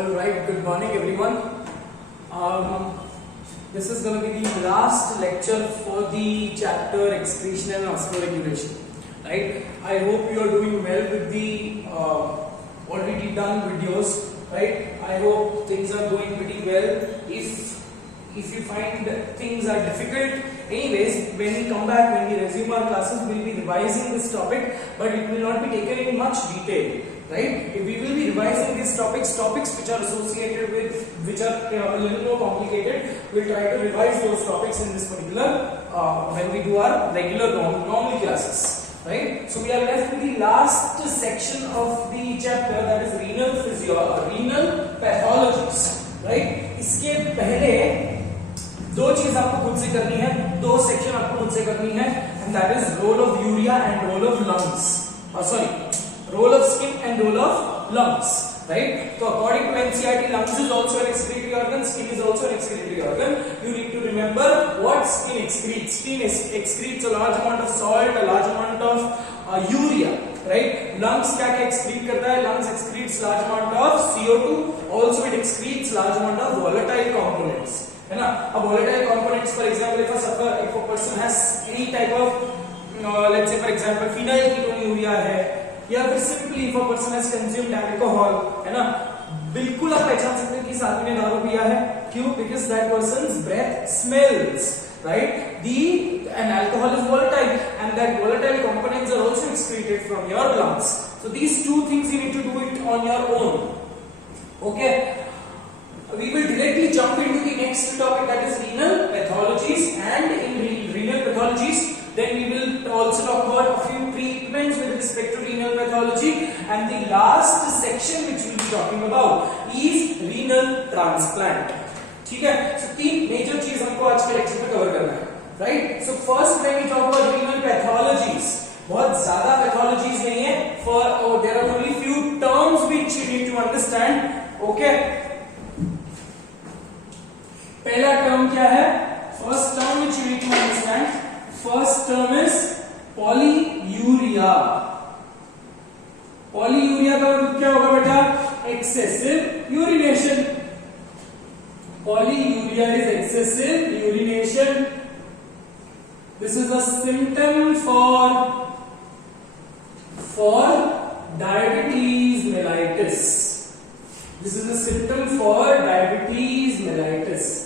All right, good morning everyone. This is going to be the last lecture for the chapter excretion and osmoregulation. Right? I hope you are doing well with the already done videos. Right? I hope things are going pretty well. If you find things are difficult, anyways, when we come back, when we resume our classes, we will be revising this topic, but it will not be taken in much detail. Right? We will be revising these topics which are associated with, which are a little more complicated. We'll try to revise those topics in this particular, when we do our regular normal classes. Right? So we are left with the last section of the chapter, that is renal pathologies. Right? इसके पहले दो चीज आपको खुद से करनी है, दो सेक्शन आपको खुद से करनी है, and that is role of urea and role of lungs. Role of skin and role of lungs, right? So according to NCERT, lungs is also an excretory organ, skin is also an excretory organ. You need to remember what skin excretes. Skin excretes a large amount of salt, a large amount of urea, right? Lungs क्या excrete करता है? Lungs excretes large amount of CO2. Also it excretes large amount of volatile components. है ना? अब volatile components, for example, if a person has any type of let's say for example phenylketonuria है, या फिर simply if a person has consumed alcohol, है ना, बिल्कुल आप पहचान सकते हैं कि इस आदमी ने दारू पिया है. क्यों? Because that person's breath smells, right? And alcohol is volatile, and that volatile components are also excreted from your lungs. So these two things you need to do it on your own. Okay. We will directly jump into the next topic, that is renal pathologies, and in renal pathologies then we will also talk about a few treatments with respect to renal pathology, and the last section which we will be talking about is renal transplant. ठीक है? So तीन major चीज हमको आज के लेक्चर में कवर करना है, right? So first when we talk about renal pathologies, बहुत ज्यादा pathologies नहीं है, there are only few terms which you need to understand. Okay? पहला टर्म क्या है? First term which you need to understand. First term is polyuria. Polyuria का मतलब क्या होगा बेटा? Excessive urination. Polyuria is excessive urination. This is a symptom for diabetes mellitus. This is a symptom for diabetes mellitus.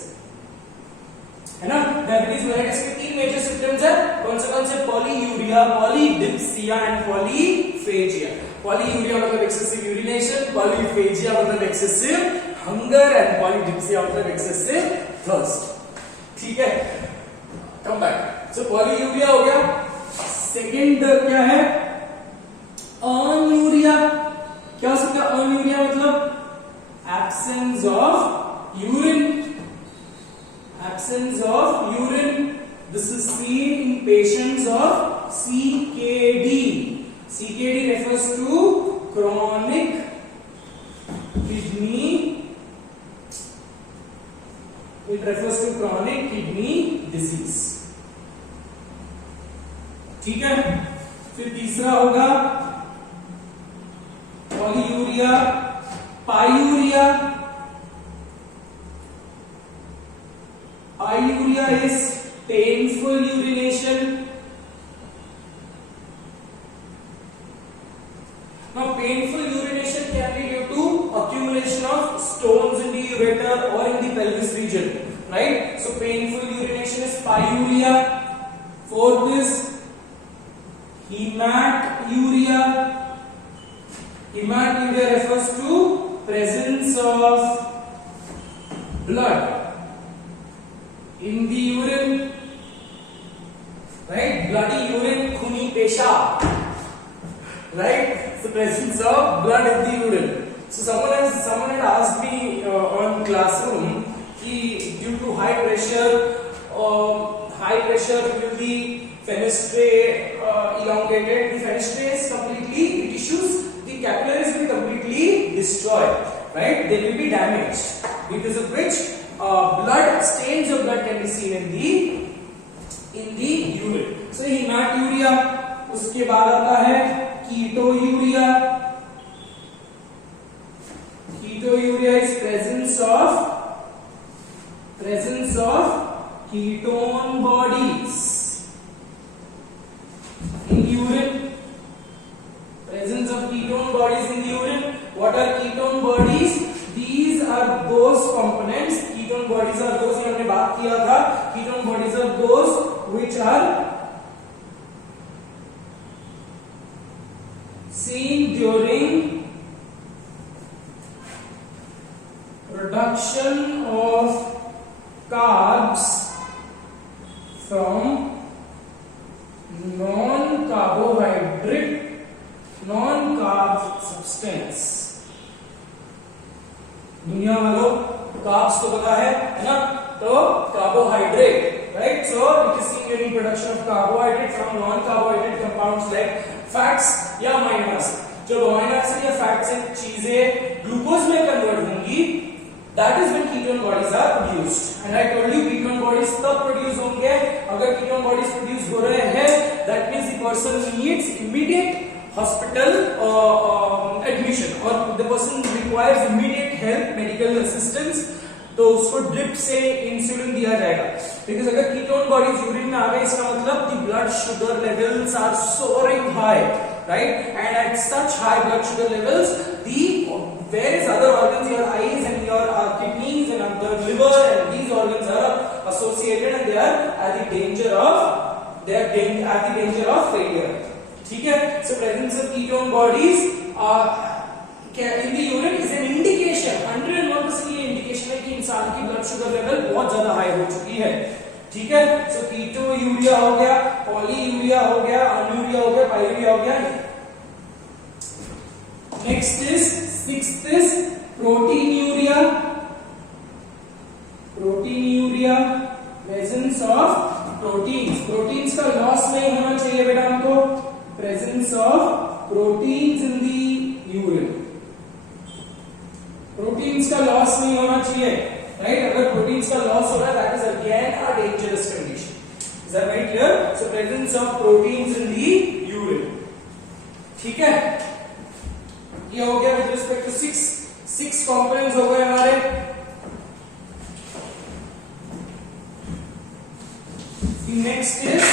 है ना? Diabetes mellitus के तीन major symptoms है. कौन से? Polyuria, polydipsia and polyphagia. Polyuria मतलब एक्सेसिव यूरिनेशन, पॉलीफेजिया मतलब excessive hunger, and polydipsia मतलब एक्सेसिव थर्स्ट. ठीक है? Come back. सो पॉलीयूरिया हो गया. सेकंड क्या है? अनयूरिया. क्या हो सकता है अनयूरिया? मतलब absence of urine. Absence of urine. This is seen in patients of CKD. CKD refers to chronic kidney. It refers to chronic kidney disease. ठीक है? फिर तीसरा होगा polyuria, pyuria. Pyuria is painful urination. Now painful urination can be due to accumulation of stones in the ureter or in the pelvis region, right? So painful urination is pyuria. Fourth is hematuria. Hematuria refers to presence of blood in the urine, right? Bloody urine, खूनी पेशाब, right? So presence of blood in the urine. So someone had asked me on classroom कि due to high pressure will the fenestrae elongated. The fenestrae is completely, the tissues, the capillaries will be completely destroyed, right? They will be damaged, because of which stains of blood can be seen in the urine. So hematuria. उसके बाद आता है कीटोयूरिया. Ketonuria is ketone bodies in urine. Presence of ketone bodies in the urine. What are ketone bodies? These are those components. Ketone bodies are those, ये हमने बात किया था. Ketone bodies are those which are seen during production of carbs from non-carb substance. दुनिया वालों कार्ब्स तो पता है ना, तो carbohydrate, right? So it is seen during production of carbohydrate from non-carbohydrate compounds like fats या अमीनो एसिड. जब amino acid या फैट्स से चीजें ग्लूकोज में कन्वर्ट होंगी, that is when ketone bodies are produced. And I told you ketone bodies तब प्रोड्यूस होंगे अगर ketone bodies प्रोड्यूस हो रहे हैं, that means the person needs immediate hospital admission or the person requires immediate help, medical assistance. तो उसको ड्रिप से इंसुलिन दिया जाएगा. बिकॉज अगर कीटोन बॉडीज यूरिन में आ गए, इसका मतलब the blood sugar levels are soaring high, right? And at such high blood sugar levels the various other organs, your eyes and your kidneys and the liver and these organs are associated and they are at the danger of failure. ठीक है? So presence of ketone bodies in the urine is an indication, 101% ये इंडिकेशन है कि इंसान की blood sugar level बहुत ज्यादा हाई हो चुकी है. ठीक है? सो कीटो यूरिया हो गया, पॉली यूरिया हो गया, अनयूरिया हो गया, पायूरिया हो गया. Next is sixth is protein urea. Protein urea, presence of proteins. Proteins का लॉस नहीं होना चाहिए बेटा हमको. Presence of proteins in the urine. Proteins का लॉस नहीं होना चाहिए, राइट? अगर प्रोटीन्स का लॉस हो रहा है, that is again a dangerous condition. Is that very clear? So presence of proteins in the urine. ठीक है? ये हो गया with respect to six components हो गए हमारे. नेक्स्ट इज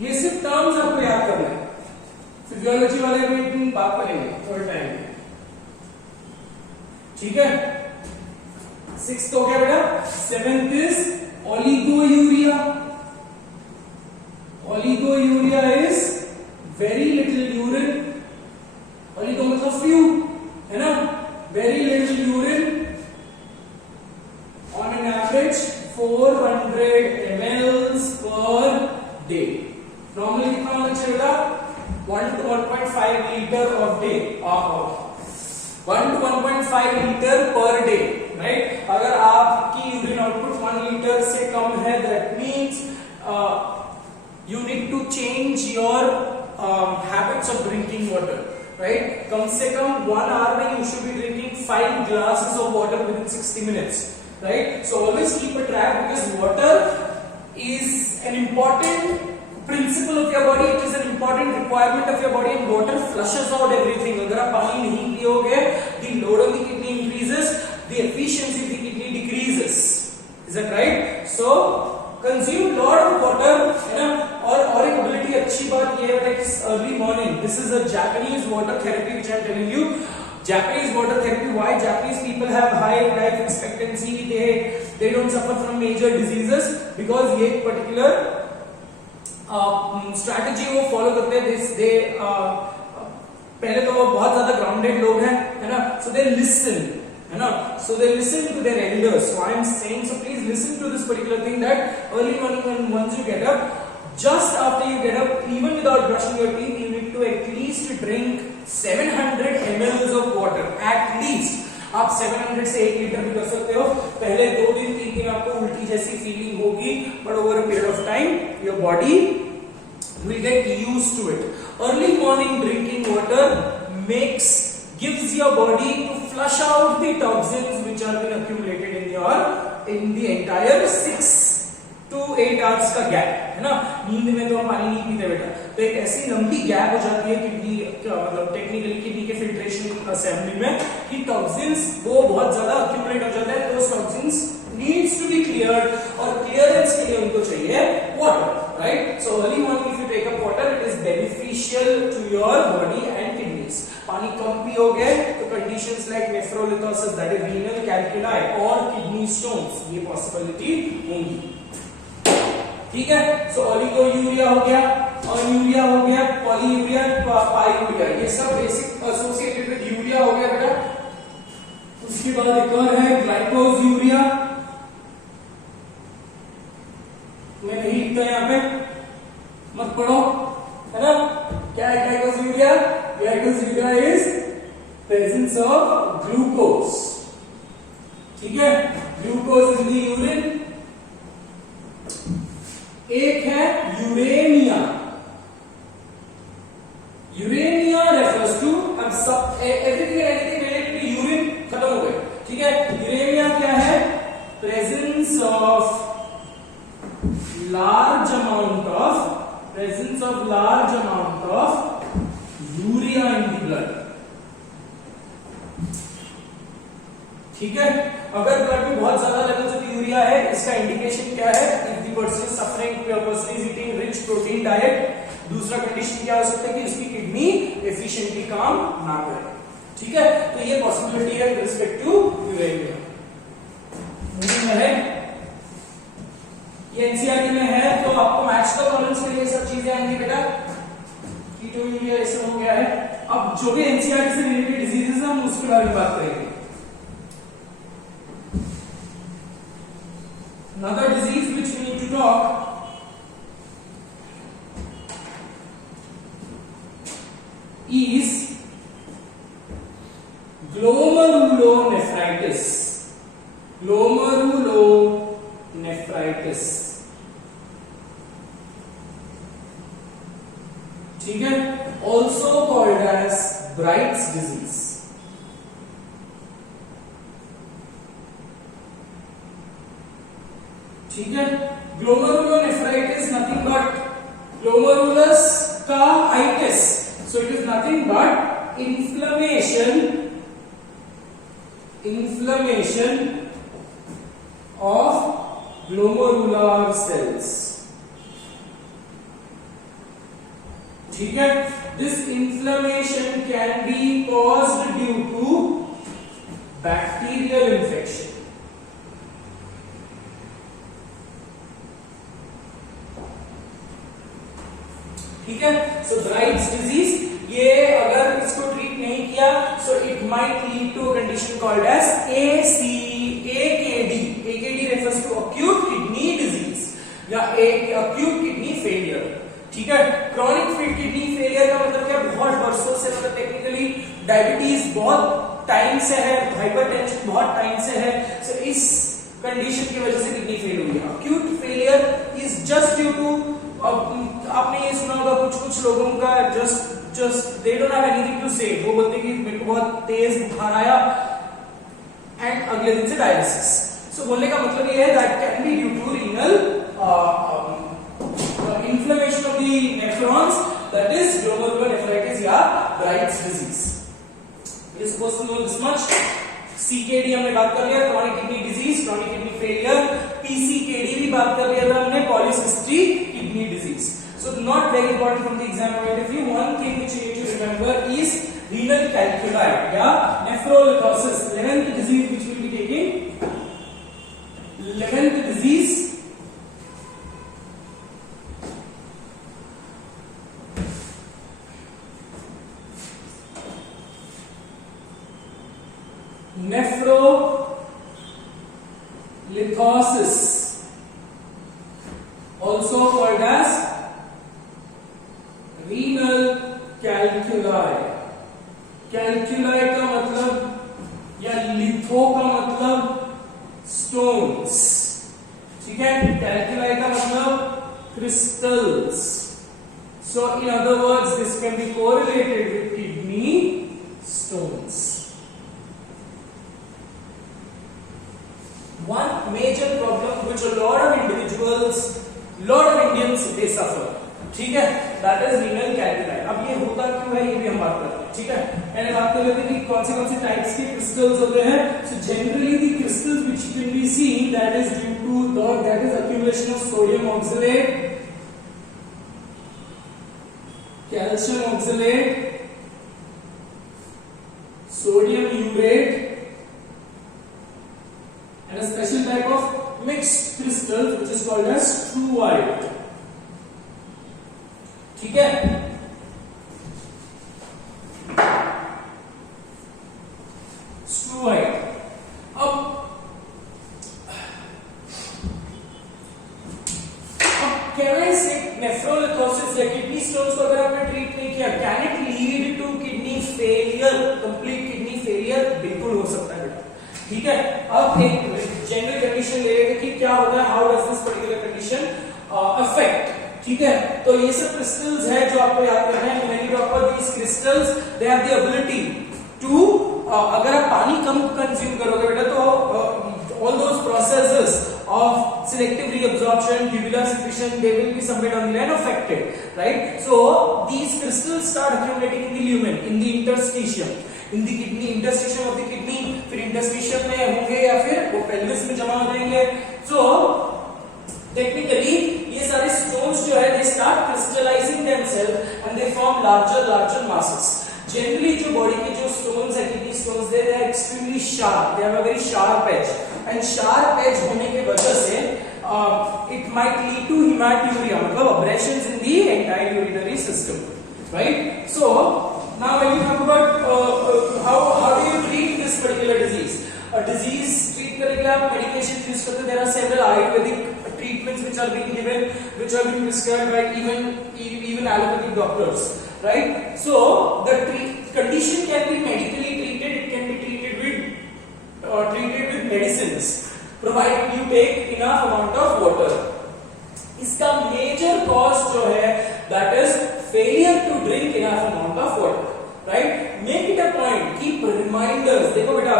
ये सिर्फ टर्म्स आपको याद करना है. फिजियोलॉजी वाले में बात करेंगे थोड़े टाइम में. ठीक है? सिक्स्थ हो गया बेटा. Seventh is oliguria. Oligouria is very little urine. Oligo मतलब few, है ना? Very little urine. On an average, 400 ml per day. Normally कितना होना चाहिए बेटा? 1 to 1.5 liter of day. 1 to 1.5 liter per day, right? अगर आपकी यूरिन आउटपुट 1 लीटर से कम है, that means you need to change your habits of drinking water, right? कम से कम 1 hour में you should be drinking 5 glasses of water within 60 minutes, right? So always keep a track because water is an important principle of your body. It is an important requirement of your body and water flushes out everything. अगर आप पानी नहीं पियोगे, the load on the kidney increases, the efficiency of the kidney decreases. Is that right? So consume lot of water, है ना? और एक ability अच्छी बात ये है कि early morning. This is a Japanese water therapy which I am telling you. Japanese water therapy. Why Japanese people have high life expectancy? They don't suffer from major diseases because ये particular strategy वो follow करते हैं. पहले तो वो बहुत ज्यादा grounded लोग हैं, है ना? So they listen. है ना? So they listen to their elders. So I am saying, so please listen to this particular thing that early morning once you get up, just after you get up, even without brushing your teeth, you need to at least drink 700 ml of water. At least. आप 700 से 1 लीटर भी कर सकते हो. पहले 2 दिन 3 दिन आपको उल्टी जैसी फीलिंग होगी, but over a period of time, your body will get used to it. Early morning drinking water gives your body to flush out the toxins which have been accumulated in the entire 6 to 8 hours का गैप है ना, नींद में तो हम पानी नहीं पीते बेटा, तो एक ऐसी लंबी गैप हो जाती है किडनी मतलब टेक्निकली किडनी के फिल्ट्रेशन असेंबली में कि टॉक्सिन्स वो बहुत ज्यादा अक्यूमुलेट हो जाता है, तो toxins needs to be cleared, और क्लियरेंस के लिए उनको चाहिए water, right. So early morning if you take up water it is beneficial to your body and kidneys. पानी कम पियोगे तो conditions like nephrolithiasis that is renal calculi और किडनी स्टोन्स ये पॉसिबिलिटी होंगी, ठीक है। सो ओलिगोयूरिया हो गया, अनयूरिया हो गया, पॉलीयूरिया, पाईयूरिया, ये सब बेसिक एसोसिएटेड विद यूरिया हो गया बेटा। उसके बाद एक और है ग्लाइकोयूरिया, मैं नहीं लिखता यहाँ पे, मत पढ़ो, है ना। क्या है ग्लाइकोयूरिया? ग्लाइकोयूरिया इज प्रेजेंस ऑफ ग्लूकोज, ठीक है, ग्लूकोज इन द यूरिन। एक है यूरेनिया, यूरेनिया रेफर्स टू, अब सब everything anything related to urine खत्म हो गए, ठीक है। यूरेनिया क्या है? Presence of large amount of urea in the blood, ठीक है। अगर ब्लड में बहुत ज्यादा लेवल्स ऑफ यूरिया है, इसका इंडिकेशन क्या है? If the person is suffering, person is eating rich protein diet. दूसरा कंडीशन क्या हो सकता है कि उसकी किडनी एफिशिएंटली काम ना करे, ठीक है। तो ये पॉसिबिलिटी है with respect to uraemia. Moving ahead, ये एनसीईआरटी में है, तो आपको मैथ्स का प्रॉब्लम्स के लिए सब चीजें आएंगी बेटा। कीटो यूरिया ये सब हो गया है। अब जो भी एनसीईआरटी से रिलेटेड डिजीजेस हैं हम उसके बारे में बात करेंगे। Another disease which we need to talk is glomerulonephritis. Glomerulonephritis, ठीक है, also called as Bright's disease, ठीक है। ग्लोमेरुलोनेफ्राइटिस नथिंग बट ग्लोमेरुलस का itis, so it is nothing but inflammation of glomerular cells, ठीक है। This inflammation can be caused due to bacterial infection, ठीक है। सो brides disease, ये अगर इसको ट्रीट नहीं किया so it might lead to a condition called as AKD। AKD refers to acute kidney disease या acute kidney failure, ठीक है। क्रॉनिक किडनी फेलियर का मतलब क्या? बहुत वर्षों से, मतलब टेक्निकली डायबिटीज बहुत टाइम से है, हाइपरटेंशन बहुत टाइम से है, सो इस कंडीशन की वजह से किडनी फेल हुई है। acute failure is just due to, आपने ये सुना होगा कुछ लोगों का just they don't have anything to say, वो बोलते कि मेरे को बहुत तेज बुखार आया एंड अगले दिन से डायलिसिस। सो बोलने का मतलब ये है that can be due to renal inflammation of the nephrons, that is glomerulonephritis या Bright's disease. You are supposed to know this much. CKD हमने बात कर लिया, chronic kidney disease, chronic kidney failure. PCKD भी बात कर लिया था हमने, polycystic kidney disease. So not very important from the exam point of view. One thing which you need to remember is renal calculi या nephrolithosis. 11th disease which we will be taking. 11th disease nephrolithosis, also called as renal calculi. Calculi का मतलब या लिथो का मतलब stones, ठीक है। Calculi का मतलब crystals. So in other words this can be correlated with kidney stones. One major problem which a lot of individuals individuals, lot of Indians they suffer. ठीक है, that is renal calculi. अब ये होता क्यों है ये भी हम बात करते हैं. ठीक है, पहले बात कर लेते हैं कि कौन से टाइप्स के क्रिस्टल्स होते हैं. So generally the crystals which can be seen that is due to that is accumulation of sodium oxalate, calcium oxalate, sodium urate, and a special type of mixed crystals which is called as struvite. ठीक है, struvite. अब can I say nephrolithosis या kidney stones को अगर आपने treat नहीं किया, can it lead to kidney failure, complete kidney failure? बिल्कुल हो सकता है बेटा. ठीक है, अब एक जनरल कंडीशन ले लेंगे कि क्या होता है, how does this particular condition affect. ठीक है, तो ये सब क्रिस्टल्स है जो आपको याद करना है. When you talk about these crystals they have the ability to, अगर आप पानी कम कंज्यूम करोगे बेटा तो all those processes of selective reabsorption, tubular secretion, they will be somewhere down the line affected, right? So these crystals start accumulating in the lumen, in the interstitium, in the kidney, interstitium of the kidney. फिर interstitium में होंगे या फिर वो pelvis में जमा हो जाएंगे. So technically ये सारे stones जो है they start crystallizing themselves and they form larger masses. Generally जो body के जो stones है, kidney stones, they are extremely sharp, they have a very sharp edge, and sharp edge होने के वजह से it might lead to hematuria, मतलब abrasions in the entire urinary system, right? So now when you talk about how do you treat this particular disease? A disease treat करने के लिए आप medication use करते हैं. There are several Ayurvedic treatments which are being given, which are being prescribed by even allopathic doctors, right? So the condition can be medically treated, it can be treated with medicines, provided you take enough amount of water. इसका major cause जो है that is failure to drink enough amount of water, right? Make it a point, keep reminders. देखो बेटा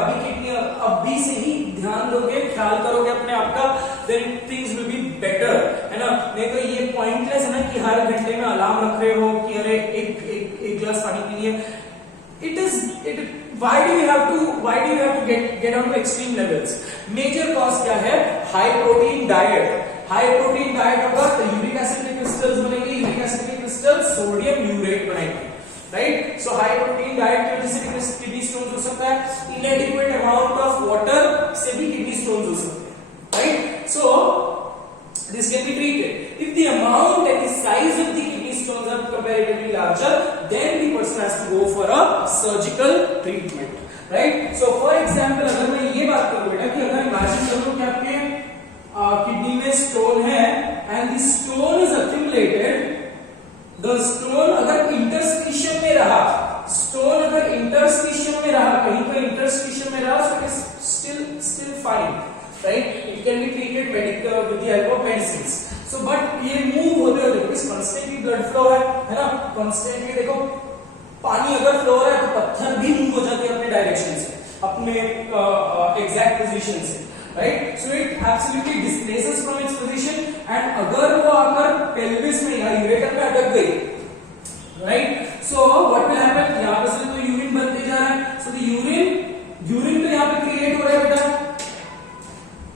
अभी से ही ध्यान दोगे, ख्याल करोगे अपने आप का, then things will be better, है ना? नहीं तो ये pointless है ना कि हर घंटे में अलार्म रख रहे हो कि अरे एक गिलास पानी पी लिए. Why do you have to get on to extreme levels? Major cause क्या है? High protein diet. High protein diet होगा तो uric acid के crystals बनेंगे, uric acid के crystals sodium urate बनाएंगे, right? So high protein diet की वजह से kidney stones हो सकता है. Inadequate amount of water से भी kidney stones हो सकते हैं, right? So this can be treated. If the amount and the size of the kidney stones are comparatively larger, then the person has to go for a surgical treatment, right? So for example अगर मैं ये बात करूं बेटा कि अगर imagine करो कि आपके किडनी में स्टोन है and the stone is accumulated, the stone अगर interstitium में रहा, stone अगर interstitium में रहा, कहीं पर interstitium में रहा, so it is still fine, right? It can be treated with the help of medicines. So but ये move होते होते because constantly blood flow है ना? Constantly देखो पानी अगर फ्लो हो रहा है तो पत्थर भी मूव हो जाते हैं अपने डायरेक्शन से, अपने एग्जैक्ट पोजीशन से, right? So it absolutely displaces from its position, and अगर वो आकर पेल्विस में या यूरेटर में अटक गई, right? So what will happen, यहां पे से तो यूरिन बनते जा रहा है, सो द यूरिन तो यहां पे क्रिएट हो रहा है बेटा,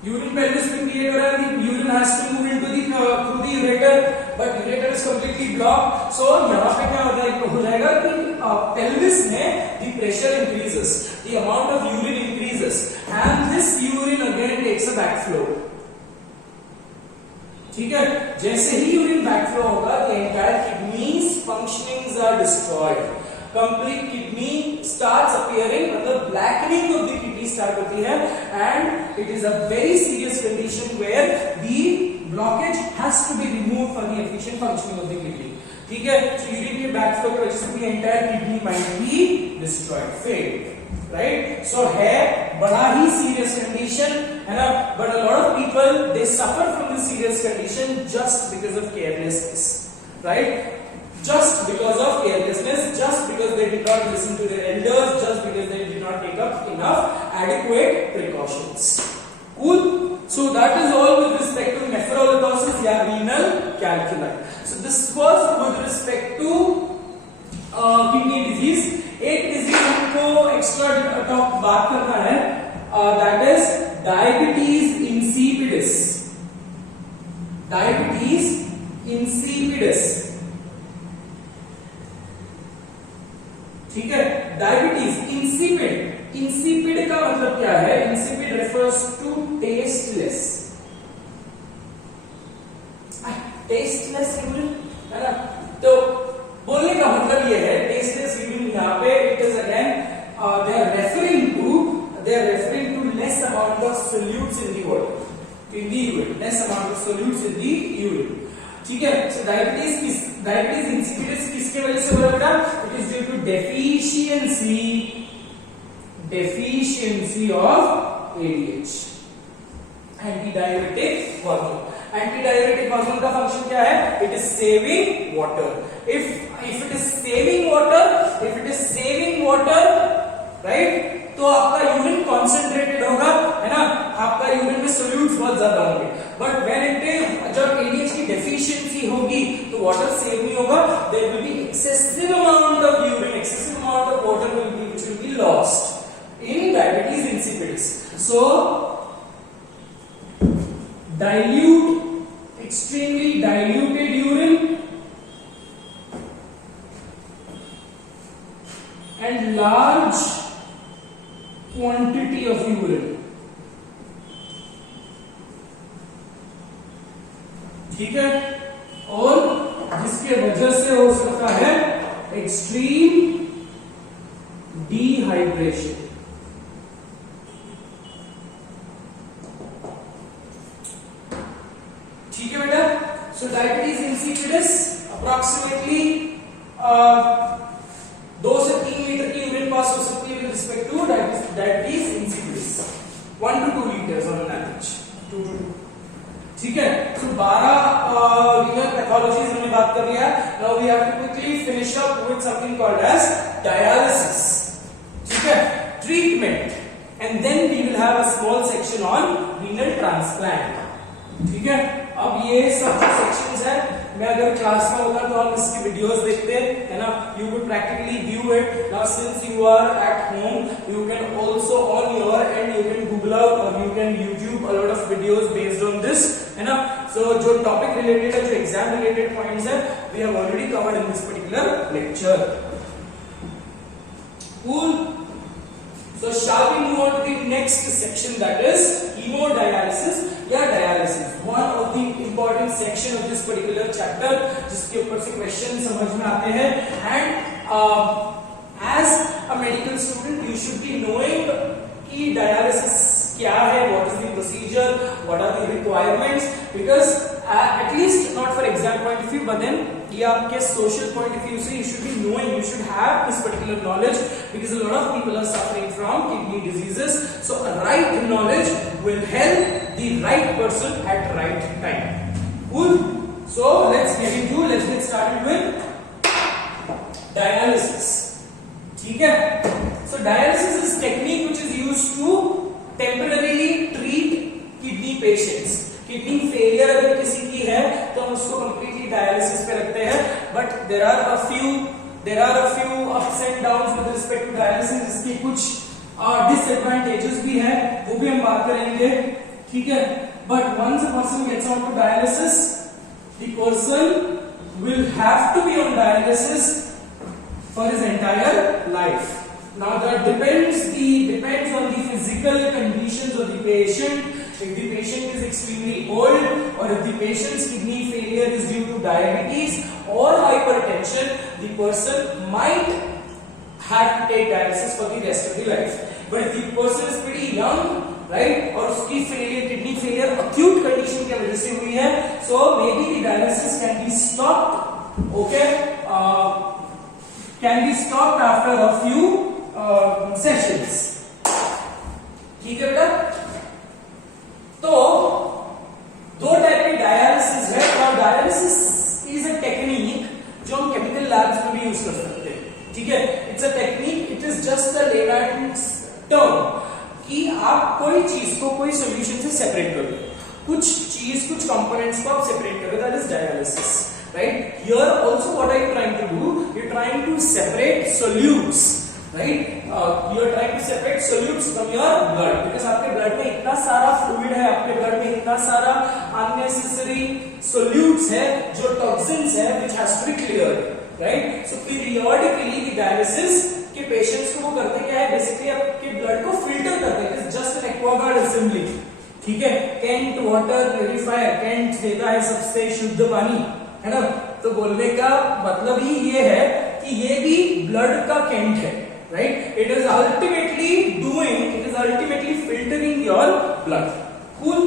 यूरिन पेल्विस में क्रिएट हो रहा है, the urine has to move into the through the ureter, but ureter is completely blocked. So यहां पे क्या हो जाएगा कि pelvis में the pressure increases, the amount of urine increases, and this urine again takes a backflow. ठीक है, जैसे ही यूरिन बैकफ्लो होगा the entire kidneys functionings are destroyed, complete kidney starts appearing, मतलब blackening of the kidney start होती है, and it is a very serious condition where the blockage has to be removed for the efficient functioning of the kidney. ठीक है, so urine के बैकफ्लो की वजह से the entire kidney might be destroyed, failed, right? So है बड़ा ही serious condition है ना, but a lot of people they suffer from this serious condition just because of carelessness, right? Just because of carelessness, just because they did not listen to their elders, just because they did not take up enough adequate precautions. Cool. So that is all with respect to nephrolithosis. renal calculi. So this was with respect to kidney disease. एक disease हमको extra top बात करना है, that is diabetes insipidus. Diabetes insipidus, ठीक है. Diabetes insipid, insipid का मतलब क्या है? Insipid refers to tasteless. Tasteless urine है ना, तो बोलने का मतलब ये है टेस्टलेस यूरिन. यहाँ पे it is again they are referring to less amount of solutes in the water, in the urine, less amount of solutes in the urine. ठीक है. सो डायबिटीज इंसिपिडिस किसके वजह से हो रहा बेटा? It is due to deficiency of ADH, antidiuretic hormone. Antidiuretic hormone का फंक्शन क्या है? It is saving water. If it is saving water, right, तो आपका यूरिन कॉन्सेंट्रेटेड होगा, है ना, आपका यूरिन में सोल्यूट्स बहुत ज्यादा होंगे. बट व्हेन इट इज, जब एडीएच की डेफिशिएंसी होगी तो वाटर सेव नहीं होगा. There will be excessive amount of urine, excessive amount of water which will be lost in diabetes insipidus. So extremely diluted urine and large quantity of urine. ठीक है. और जिसके वजह से हो सकता है एक्सट्रीम डिहाइड्रेशन. ठीक है बेटा. सो डायबिटीज इंसिपिडिस अप्रोक्सीमेटली 2 से 3 लीटर की यूरिन पास हो सकती है with respect to diabetes insipidus. 1 to 2 liters on an average. 2 to 2. ठीक है. तो 12 रीनल पैथोलॉजीज हमने बात कर लिया. Now we have to quickly finish up with something called as dialysis. ठीक है. Treatment, and then we will have a small section on renal transplant. ठीक है. अब ये सब जो सेक्शंस है, मैं अगर क्लास में होता तो हम इसकी वीडियोस देखते, है ना, you would practically view it. Now since you are at home, you can also on your and you can google out or you can youtube a lot of videos based on this, है ना. So जो topic related है, जो exam related points है, we have already covered in this particular lecture. Cool. So shall we move on to the next section, that is hemodialysis या dialysis, one of the important section of this particular chapter, जिसके ऊपर से क्वेश्चन समझ में आते हैं. And as a medical student you should be knowing कि dialysis क्या है, what is the procedure, what are the requirements, because at least not for exam point of view, but then ये आपके social point of view से you should be knowing, you should have this particular knowledge, because a lot of people are suffering from kidney diseases. So a right knowledge will help the right person at right time. Cool. So let's get started with dialysis. ठीक है. So dialysis is technique which is used to temporarily treat kidney patients. Kidney failure अगर किसी की है तो हम उसको completely dialysis पे रखते हैं. But there are a few ups and downs with respect to dialysis. इसकी कुछ डिसएडवांटेजेस भी है, वो भी हम बात करेंगे. ठीक है. But once a person gets on to dialysis, the person will have to be on dialysis for his entire life. Now that depends on the physical conditions of the patient. If the patient is extremely old, or if the patient's kidney failure is due to diabetes or hypertension, the person might have to take dialysis for the rest of the life. But if the person is pretty young, right, और उसकी kidney failure acute condition की वजह से हुई है, so maybe the dialysis can be stopped. Okay, can be stopped after a few sessions. ठीक है बेटा. तो दो टाइप की डायलिसिस है, और डायलिसिस इज अ टेक्निक जो हम केमिकल लैब्स में भी यूज कर सकते हैं. ठीक है. It's a technique, it is just a lemmatic term कि आप कोई चीज को कोई सॉल्यूशन से सेपरेट कर दो. कुछ चीज, कुछ कंपोनेंट्स को आप सेपरेट करोगे, that is dialysis, right? Here also what are you trying to do? You are trying to separate solutes, right? You are trying to separate solutes from your blood, because आपके ब्लड में इतना सारा फ्लूइड है, आपके blood में इतना सारा unnecessary solutes है, जो टॉक्सिन्स है, which has to be cleared, right? So periodically dialysis के पेशेंट्स को वो करते क्या है, बेसिकली आपके ब्लड को फिल्टर करते हैं, it's just an Aquaguard assembly, ठीक है? कैंट वाटर प्यूरिफायर, कैंट देता है सबसे शुद्ध पानी, है ना? तो बोलने का मतलब ही ये है कि ये भी ब्लड का कैंट है, right? It is ultimately doing, it is ultimately filtering your blood, cool?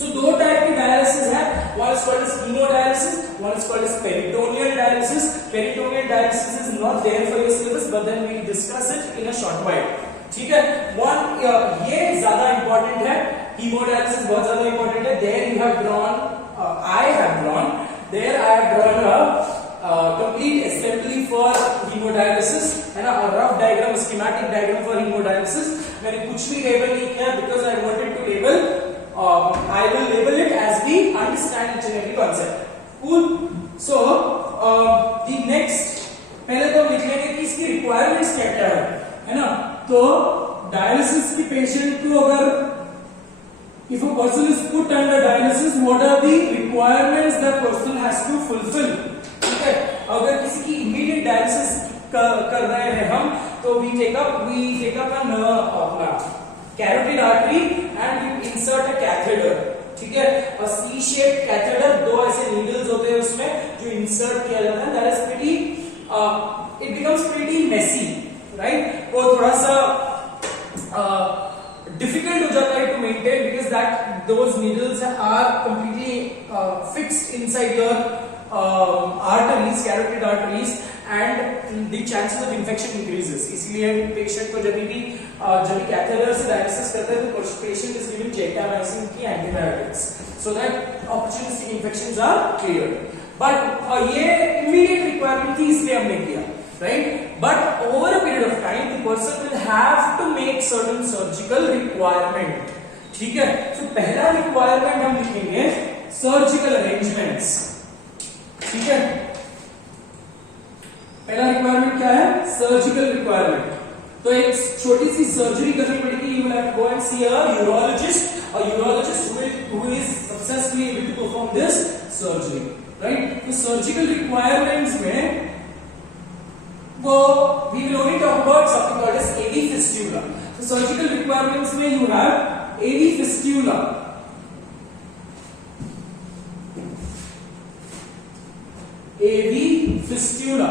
So दो टाइप की डायलिसिस है, one is called as hemodialysis, one is called as peritoneal dialysis. Peritoneal dialysis is not there for your syllabus, but then we discuss it in a short while. ठीक है? ये ज्यादा important है, hemodialysis बहुत ज्यादा important है. There you have drawn, I have drawn a complete assembly for hemodialysis, है ना? A rough diagram, schematic diagram for hemodialysis. मैंने कुछ भी label नहीं किया because I wanted to label. I will label it as we understand each and every concept. Cool. So the next, पहले तो लिख लेंगे कि इसकी requirements क्या क्या है ना? तो डायलिसिस की पेशेंट को अगर if a person is put under dialysis, what are the requirements that person has to fulfill? ठीक है? अगर किसी की immediate dialysis कर रहे हैं हम, तो we take up अपना carotid artery and you insert a catheter, ठीक है? A C-shaped catheter, दो ऐसे needles होते हैं उसमें जो insert किया जाता है, that is pretty, it becomes pretty messy, right? वो थोड़ा सा difficult हो जाता है to maintain because that those needles are completely fixed inside your arteries, carotid arteries, and the chances of infection increases. इसलिए पेशेंट को जब भी कैथेटर से डायलिसिस करते हैं तो पेशेंट इज गिवन जेंटामाइसिन की antibiotics so that opportunistic infections are cleared. But ये इमीडिएट रिक्वायरमेंट थी इसलिए हमने किया, राइट? But over a period of time the person will have to make certain surgical requirement, ठीक है? तो पहला रिक्वायरमेंट हम लिखेंगे सर्जिकल अरेंजमेंट्स, ठीक है? पहला रिक्वायरमेंट क्या है? Surgical requirement. तो एक छोटी सी सर्जरी करनी पड़ेगी. You will have to go and see a urologist who is successfully able to perform this surgery, right? तो सर्जिकल रिक्वायरमेंट्स में वो we will only talk about something called as AV fistula. So surgical requirements में you have AV fistula. AV fistula.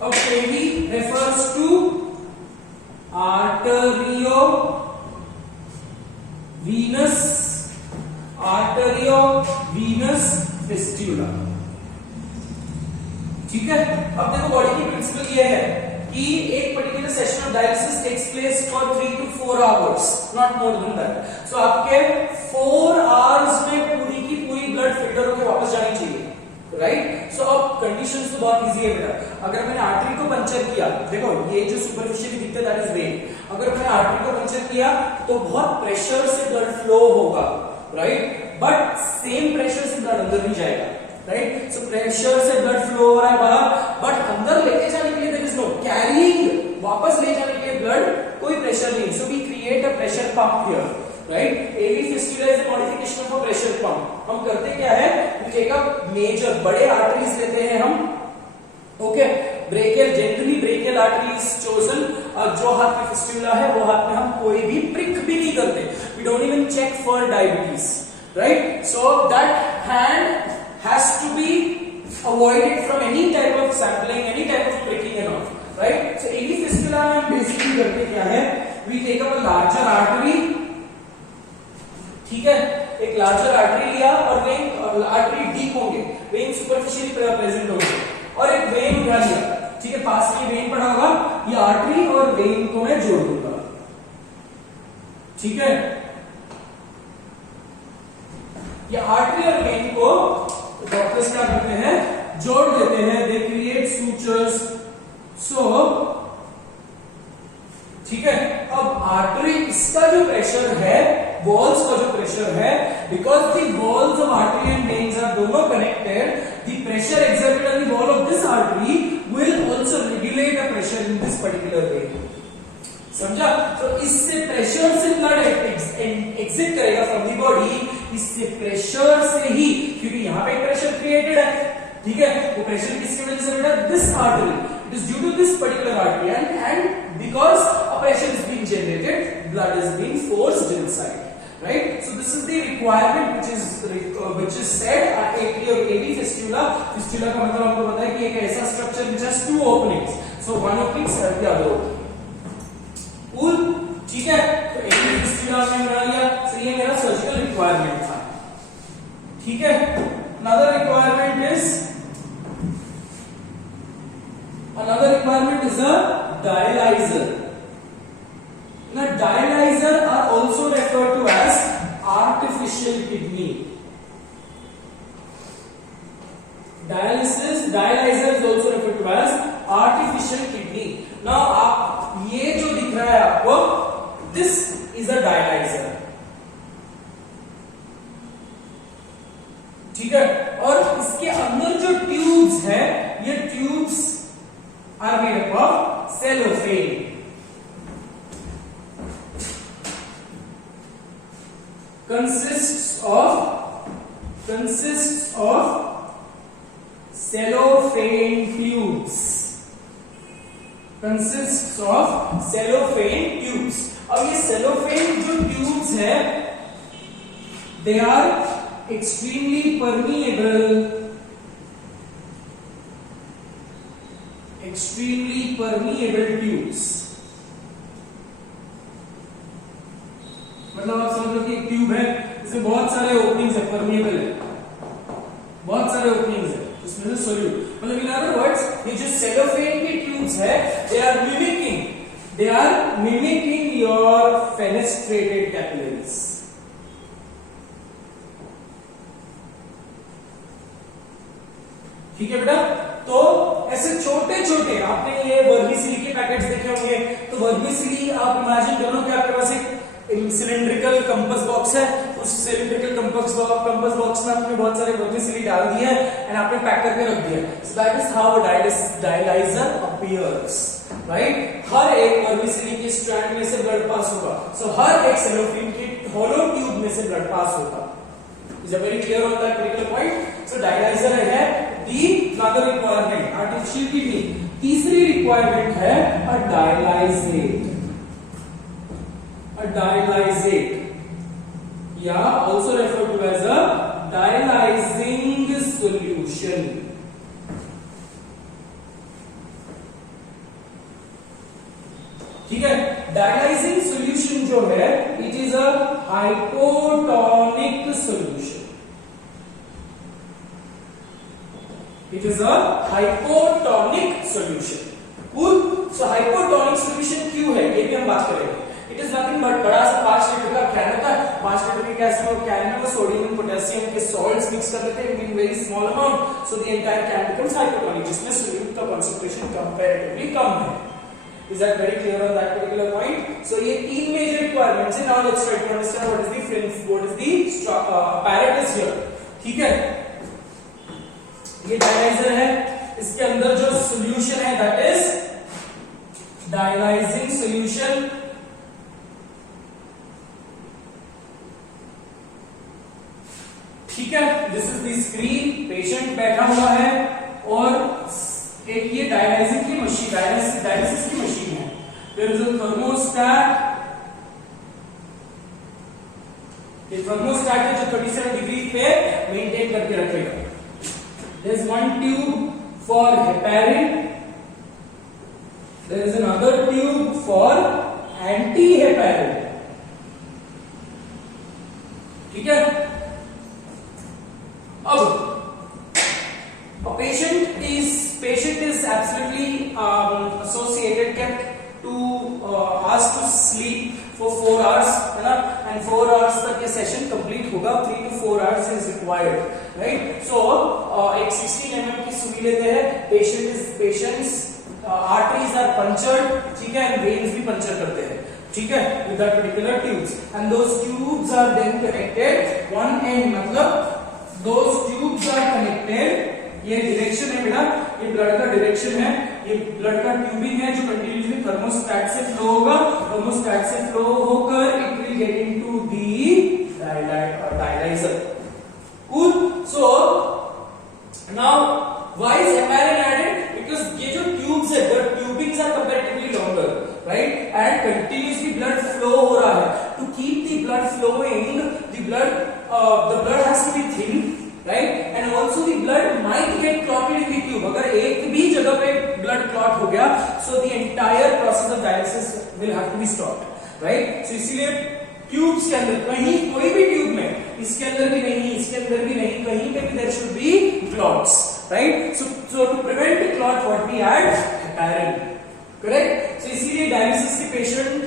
Now AV refers to arteriovenous fistula, ठीक है? अब देखो बॉडी की प्रिंसिपल ये है कि एक particular session of dialysis takes place for 3 to 4 hours, not more than that. So आपके 4 hours में पूरी की पूरी ब्लड फिल्टर होकर वापस जानी चाहिए, राइट? सो अब कंडीशंस तो बहुत इजी है बेटा. अगर मैंने आर्टरी को पंचर किया, देखो ये जो सुपरफिशियली दिखता है दैट इज वेन. अगर मैंने आर्टरी को पंचर किया तो बहुत प्रेशर से ब्लड फ्लो होगा, राइट? बट सेम प्रेशर से ब्लड अंदर नहीं जाएगा, राइट? सो प्रेशर से ब्लड फ्लो हो रहा है बाहर, बट अंदर लेके जाने के लिए देयर इज नो कैरिंग, वापस ले जाने के लिए ब्लड कोई प्रेशर नहीं. So we create a pressure pump here, right? AV fistula is a modification of a pressure pump. हम करते क्या है? we take up major बड़े arteries लेते हैं हम, okay? Brachial, generally brachial artery is chosen. जो हाथ में फिस्टुला है वो हाथ में हम कोई भी प्रिक भी नहीं करते. We don't even check for diabetes, right? So that hand has to be avoided from any type of sampling, any type of pricking and all, right? So AV fistula में बेसिकली करते क्या है? We take up a larger artery, ठीक है? एक larger artery लिया और vein artery deep होंगे, वेन सुपरफिशियली प्रेजेंट होंगे, और एक वेन उठा लिया, ठीक है? पास में वेन पड़ा होगा, ये आर्टरी और वेन को मैं जोड़ दूंगा, ठीक है? ये आर्टरी और वेन को डॉक्टर्स क्या करते हैं? जोड़ देते हैं. They create sutures. सो ठीक है, अब आर्टरी इसका जो प्रेशर है, वॉल्स का जो प्रेशर है, because the walls of artery and veins are दोनों connected, the pressure exerted on the wall of this artery will also regulate a pressure in this particular vein. समझा? तो इससे प्रेशर से ब्लड एग्जिट करेगा from the body, इससे pressure से ही, क्योंकि यहाँ पे प्रेशर क्रिएटेड है, ठीक है, वो प्रेशर किसकी वजह से बेटा? This artery, it is due to this particular artery and because a pressure is being generated, blood is being forced inside, right? So this is the requirement which is said AT और AV fistula. Fistula का मतलब आपको पता है कि एक ऐसा structure which has two openings. So one opening serve the other opening. Cool? ठीक है? तो AV fistula हमने बना लिया. So ये मेरा surgical requirement था. ठीक है? Another requirement is a dialyzer. Now, dialyzer are also referred to as artificial kidney. Dialyzer is also referred to as artificial kidney. Now, आप ये जो दिख रहा है आपको, this is a dialyzer. ठीक है? और इसके अंदर जो ट्यूब्स है, ये tubes are made up of cellophane. Consists of cellophane tubes. Consists of cellophane tubes. अब ये cellophane जो tubes है, they are extremely permeable. Extremely permeable tubes. मतलब आप समझ लो कि एक ट्यूब है, इसमें बहुत सारे ओपनिंग्स है, परमेबल है, बहुत सारे ओपनिंग्स है, उसमें से सोल्यूट, मतलब इन अदर वर्ड्स ये जो सेलोफेन की ट्यूब्स है, they are mimicking your fenestrated capillaries. ठीक है बेटा? तो ऐसे छोटे छोटे, आपने ये वर्मिसिली के पैकेट्स देखे होंगे, तो वर्मिसिली आप इमेजिन कर लो कि आपके पास एक सिलिंड्रिकल कंपास बॉक्स है, उस सिलिंड्रिकल कंपास बॉक्स में आपने बहुत सारे वर्मिसिली डाल दिए एंड आपने पैक करके रख दिया. So that is how dialyser appears, right? हर एक वर्मिसिली की स्ट्रैंड में से ब्लड पास होगा, सो हर एक सेलोफेन की होलो ट्यूब में से ब्लड पास होगा. Is a very clear on that particular point. So dialyser है the another requirement, artificial kidney. तीसरी रिक्वायरमेंट है a dialysate. A dialysate, yeah, also referred to as a dialysing solution. ठीक है? Dialysing solution जो है, it is a hypotonic solution. It is a hypotonic solution. Cool? So hypotonic solution क्यों है? ये भी हम बात करेंगे. It is nothing but बड़ा सा 5 लीटर का कैन होता है. 5 लीटर के कैन में वो सोडियम और पोटेशियम के सॉल्ट्स मिक्स कर लेते हैं in very small amount, so the entire can becomes hypotonic, जिसमें सोडियम का concentration comparatively कम है. Is that very clear on that particular point? So ये तीन major requirements है. Now let's try to understand what is the apparatus here. ठीक है? ये डायलाइजर है, इसके अंदर जो solution है that is dialysing solution. ठीक है? This is the screen, patient बैठा हुआ है और एक ये डायलाइजिंग की मशीन, डायलिसिस की मशीन है. There is a thermostat. ये थर्मोस्टैट है जो 37 डिग्री पे मेंटेन करके रखेगा. There is one tube for heparin, there is another tube for anti heparin. ठीक है? अब patient is absolutely associated, kept to asked to sleep for 4 hours, है ना? And 4 hours तक ये सेशन कंप्लीट होगा. 3 to 4 hours is required, right? So एक 16 mm की सुई लेते हैं. Patients arteries are punctured, ठीक है, and veins भी पंचर करते हैं. ठीक है, with that particular tubes, and those tubes are then connected one end, मतलब those tubes are connected, ये डायरेक्शन है बेटा, ये ब्लड का डायरेक्शन है, ये ब्लड का ट्यूबिंग है जो कंटिन्यूसली थर्मोस्टैट से फ्लो होगा, थर्मोस्टैट से फ्लो होकर it will get into the dialyser. Cool. So now why is heparin added? Because ये जो ट्यूब्स है, the tubings are comparatively longer, right, and continuously blood flow हो रहा है. To keep the blood flowing, the blood has to be thin, right, and also the blood might get clotted in the tube. अगर एक भी जगह पे blood clot हो गया, so the entire process of dialysis will have to be stopped, right. So इसीलिए tubes के अंदर, कहीं कोई भी ट्यूब में, इसके अंदर भी नहीं, इसके अंदर भी नहीं, कहीं पे भी there should be clots, right. So to prevent the clot what we add? Heparin, correct. So इसीलिए डायलिसिस के पेशेंट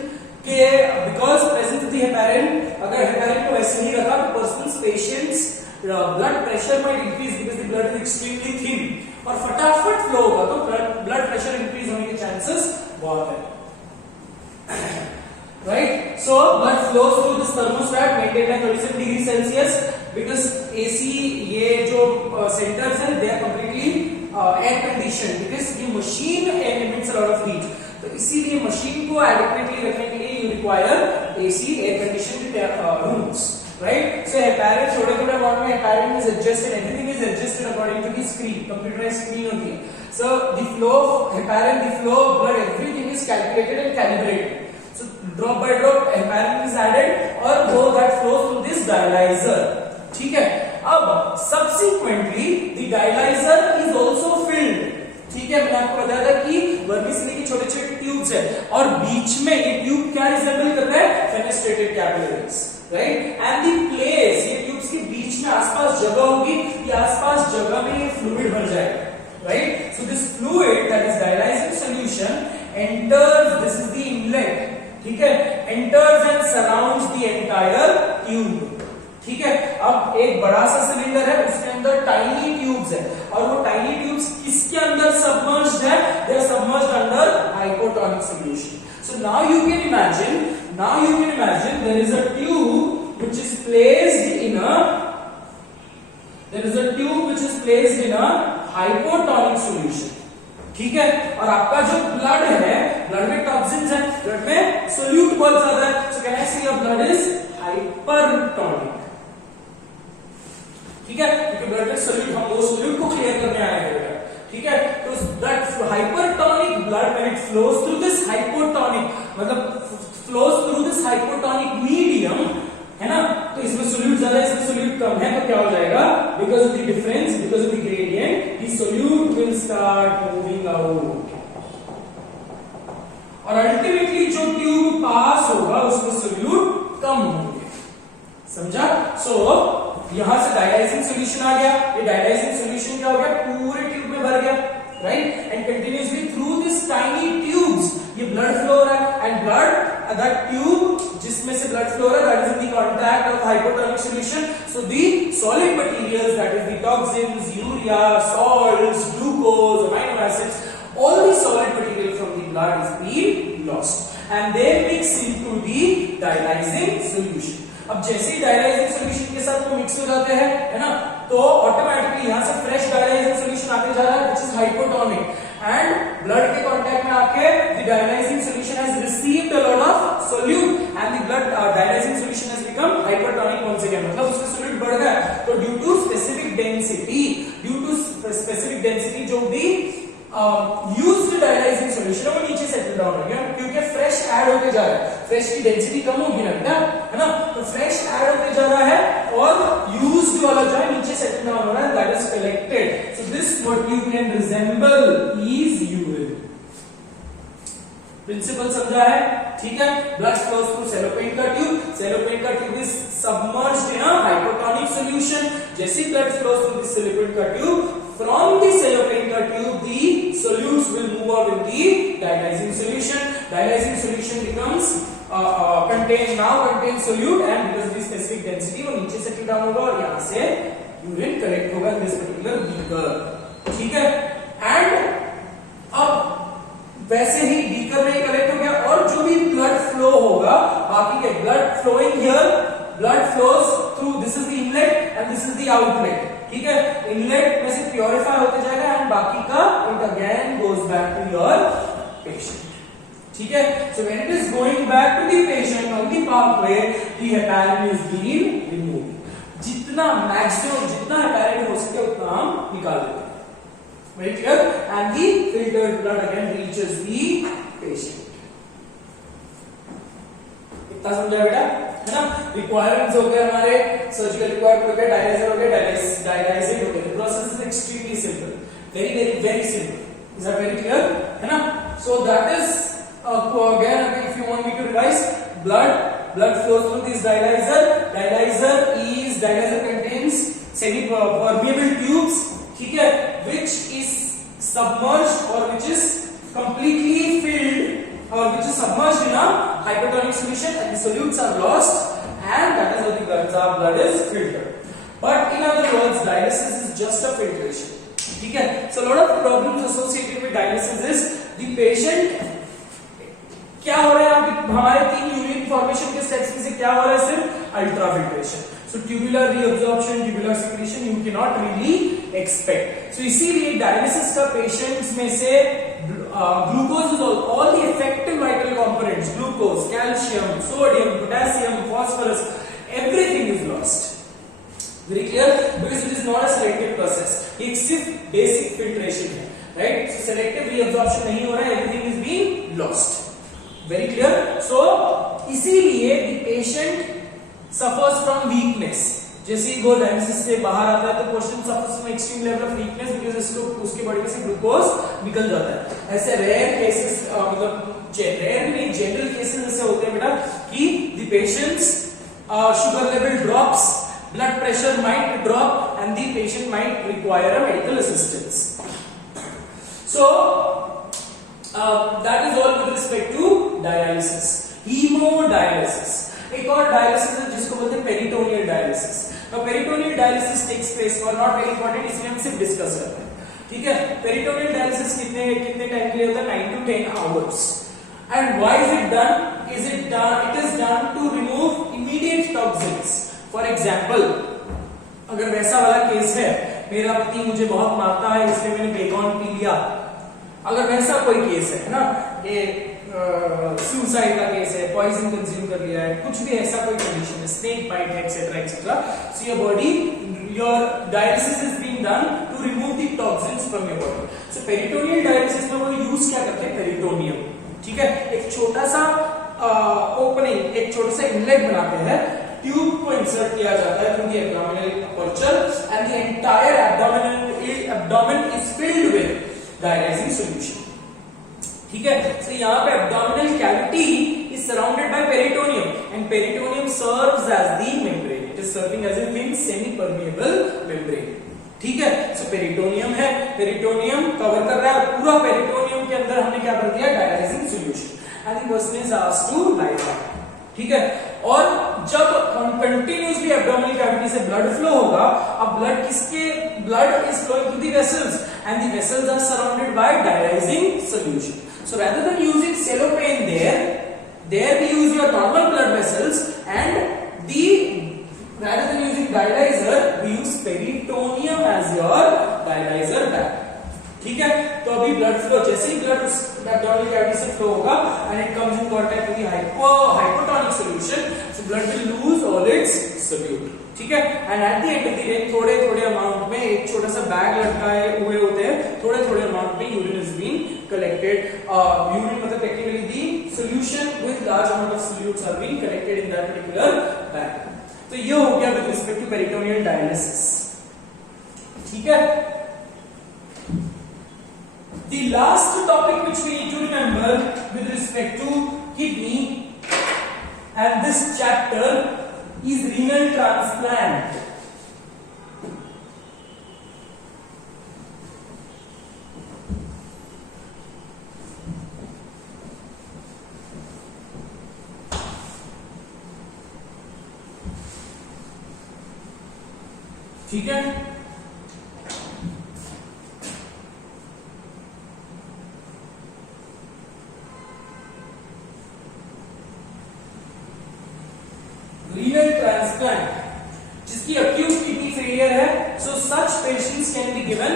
के because presence of the heparin, अगर हेपारिन को वैसे ही रखा तो patients blood pressure might increase because the blood is extremely thin, और फटाफट फ्लो होगा तो ब्लड प्रेशर इंक्रीज होने के चांसेस बहुत है, right. So blood flows through this thermostat maintained at 37 degrees Celsius because AC ये जो centers हैं they are completely air conditioned because ये machine emits a lot of heat. तो इसीलिए machine को adequately रखने के लिए you require AC air conditioned rooms, right. So heparin छोटे-छोटे amount में heparin is adjusted, everything is adjusted according to the screen, computerized screen होती है. So the flow of heparin, the flow of blood, everything is calculated and calibrated. So drop by drop heparin is added और वो that flows through this dialyzer, ठीक है. अब subsequently the dialyzer is also filled, ठीक है. मैंने आपको बताया था कि वर्मिसेली के छोटे-छोटे ट्यूब्स है और बीच में ये ट्यूब क्या रिजेंबल कर रहा है? Fenestrated capillaries, right. And the place, ये ट्यूब्स के बीच में आसपास जगह होगी, ये आसपास जगह में ये फ्लूइड भर जाएगा, right. So this fluid that is dialysing solution enters, this is the inlet, ठीक है, enters and surrounds the entire tube, ठीक है. अब एक बड़ा सा सिलेंडर है, उसके अंदर टाइनी ट्यूब्स है और वो टाइनी ट्यूब्स किसके अंदर सबमर्ज्ड है? They are submerged under hypotonic solution. So now you can imagine there is a tube which is placed in a hypotonic solution, ठीक है. और आपका जो ब्लड है, ब्लड में टॉक्सिन्स है, ब्लड में सोल्यूट बहुत ज्यादा है. सो कैन आई से योर ब्लड इज हाइपरटोनिक, ठीक है, क्योंकि ब्लड में सोल्यूट, हम वो सोल्यूट को क्लियर करने आए हैं, ठीक है. तो that hypertonic blood when it flows through this hypotonic, मतलब flows through this hypotonic medium, है ना, तो इसमें सोल्यूट ज्यादा है, इसमें सोल्यूट कम है, तो क्या हो जाएगा? Because of the difference, because of the gradient, the solute will start moving out और अल्टीमेटली जो ट्यूब पास होगा उसमें सोल्यूट कम होंगे, समझा. सो यहां से डायलाइजिंग सॉल्यूशन आ गया, ये डायलाइजिंग सॉल्यूशन क्या हो गया? पूरे ट्यूब में भर गया, right. And continuously through this tiny tubes ये ब्लड फ्लो हो रहा है, एंड ब्लड दैट ट्यूब जिसमें से ब्लड फ्लो हो रहा है, that is in the contact of hypotonic solution. So the solid materials, that is the toxins, urea, salts, glucose, amino acids, all the solid material from the blood is being lost and they mix into the dialyzing solution. अब जैसे ही dialysing solution के साथ वो मिक्स हो जाते हैं, है ना, तो ऑटोमेटिकली यहां से फ्रेश डायलाइजिंग सॉल्यूशन आते जा रहा है which is hypotonic, and blood के कांटेक्ट में आके the dialysing solution has received a lot of solute and the blood dialysing solution has become hypertonic once again, मतलब उसमें सोल्यूट बढ़ गया. तो ड्यू टू स्पेसिफिक डेंसिटी जो भी यूज्ड डायलाइजिंग सॉल्यूशन है वो नीचे सेटल डाउन हो गया, क्योंकि फ्रेश ऐड होते जा रहा है, फ्रेश की डेंसिटी कम होगी ना बेटा, है ना, तो फ्रेश ऐड होते जा रहा है और यूज्ड वाला जो है नीचे सेटल डाउन हो रहा है, that is collected. So this what you can resemble is urine. Principle समझा है, ठीक है. ब्लड फ्लोज थ्रू सेलोपेन का tube is submerged in a hypotonic solution. जैसे blood flows through this cellophane का tube, from the cellophane tube the solutes will move out in the dialyzing solution. Dialyzing solution becomes contains solute, and because of the specific density वो नीचे settle down होगा और यहाँ से urine collect होगा in this particular beaker, ठीक है. एंड अब वैसे ही बीकर में कलेक्ट हो गया और जो भी ब्लड फ्लो होगा बाकी के blood flowing here, blood flows through, this is the inlet and this is the outlet, ठीक है। इनलेट में से प्योरीफाई होते जाएगा एंड बाकी का it again goes back to your patient, ठीक है। So when it is going back to the patient on the pathway, the heparin is being removed. जितना मैक्सिमम जितना हेपेरिन हो सके उतना हम निकाल देते हैं, very clear, and the filtered blood again reaches the patient. इतना समझा बेटा, है ना। रिक्वायरमेंट्स हो गए हमारे, सर्जिकल रिक्वायरमेंट हो गए, डायलाइजर हो गए, डायलाइजिंग हो गए। The process is extremely simple, very simple. Is that very clear? है ना। So that is again, if you want me to revise, blood flows through this dialyzer. Dialyzer contains semi-permeable tubes, ठीक है, which is submerged or which is completely filled or which is submerged in a hypertonic solution, and the solutes are lost, and that is how the blood is filtered. But in other words, dialysis is just a filtration, ठीक है। So a lot of problems associated with dialysis is the patient, क्या हो रहा है हमारे 3 urine formation के स्टेप्स में से क्या हो रहा है, सिर्फ ultrafiltration. So tubular reabsorption, tubular secretion you can not really expect. So इसीलिए डायलिसिस का पेशेंट्स में से glucose is all the effective vital components, glucose, calcium, sodium, potassium, phosphorus, everything is lost. Very clear, because it is not a selective process, ये सिर्फ basic filtration है, right. So selective reabsorption नहीं हो रहा है, everything is being lost. Very clear. So इसीलिए the patient suffers from weakness. जैसे ही वो डायलिसिस से बाहर आता है तो patient suffers from extreme level of weakness, because उसके बॉडी में से ग्लूकोज निकल जाता है। ऐसे रेयर केसेस, मतलब रेयर नहीं, जनरल केसेस ऐसे होते हैं बेटा कि the patients sugar level drops, blood pressure might drop, and the patient might require a medical assistance. So that is all with respect to dialysis. Hemodialysis, एक और डायलिसिस है जिसको बोलते हैं peritoneal dialysis. Now peritoneal dialysis takes place और not very important, इसलिए हम सिर्फ डिस्कस करते हैं, ठीक है। पेरिटोनियल डायलिसिस कितने टाइम के लिए होता है, 9 to 10 hours. And why is it done? It is done to remove immediate toxins. For example, अगर वैसा वाला केस है, मेरा पति मुझे बहुत मारता है इसलिए मैंने बेगॉन पी लिया, अगर वैसा कोई केस है ना, ये सुसाइड का केस है, पॉइजन कंज्यूम कर लिया है, कुछ भी ऐसा कोई कंडीशन है, स्नेक बाइट है, etcetera etcetera, so your body, your dialysis is being done to remove the toxins from your body. So peritoneal dialysis में वो यूज क्या करते हैं, पेरिटोनियम, ठीक है। एक छोटा सा ओपनिंग, एक छोटा सा इनलेट बनाते हैं, ट्यूब को इंसर्ट किया जाता है through the abdominal aperture and the entire abdomen is filled with dialysing solution, ठीक है। सो यहाँ पे abdominal cavity is surrounded by peritoneum and peritoneum serves as the membrane, it is serving as a thin semi permeable membrane, ठीक है। So peritoneum है, peritoneum cover कर रहा है, पूरा पेरिटोनियम के अंदर हमने क्या कर दिया, dialysing solution, and the person is asked to lie down, ठीक है। और जब कंटिन्यूअसली एब्डोमिनल कैविटी से ब्लड फ्लो होगा, अब blood is flowing through the vessels and the vessels are surrounded by dialysing solution. So rather than using cellophane there we use your normal blood vessels, and rather than using dialyzer we use peritoneum as your dialyzer bag, ठीक है. तो अभी blood flow, जैसे ही ब्लड उस abdominal cavity से flow होगा and it comes in contact with the hypotonic solution, so blood will lose all its solute, ठीक है. And at the end of the day थोड़े थोड़े अमाउंट में एक छोटा सा बैग लटकाए हुए होते हैं, थोड़े थोड़े अमाउंट में urine is being collected. Urine मतलब technically the solution with large amount of solutes are being collected in that particular bag. तो ये हो गया with respect to peritoneal dialysis, ठीक है. The last topic which we need to remember with respect to kidney and this chapter is renal transplant. ठीक है. ट्रांसप्लांट जिसकी acute kidney failure है, so such patients can be given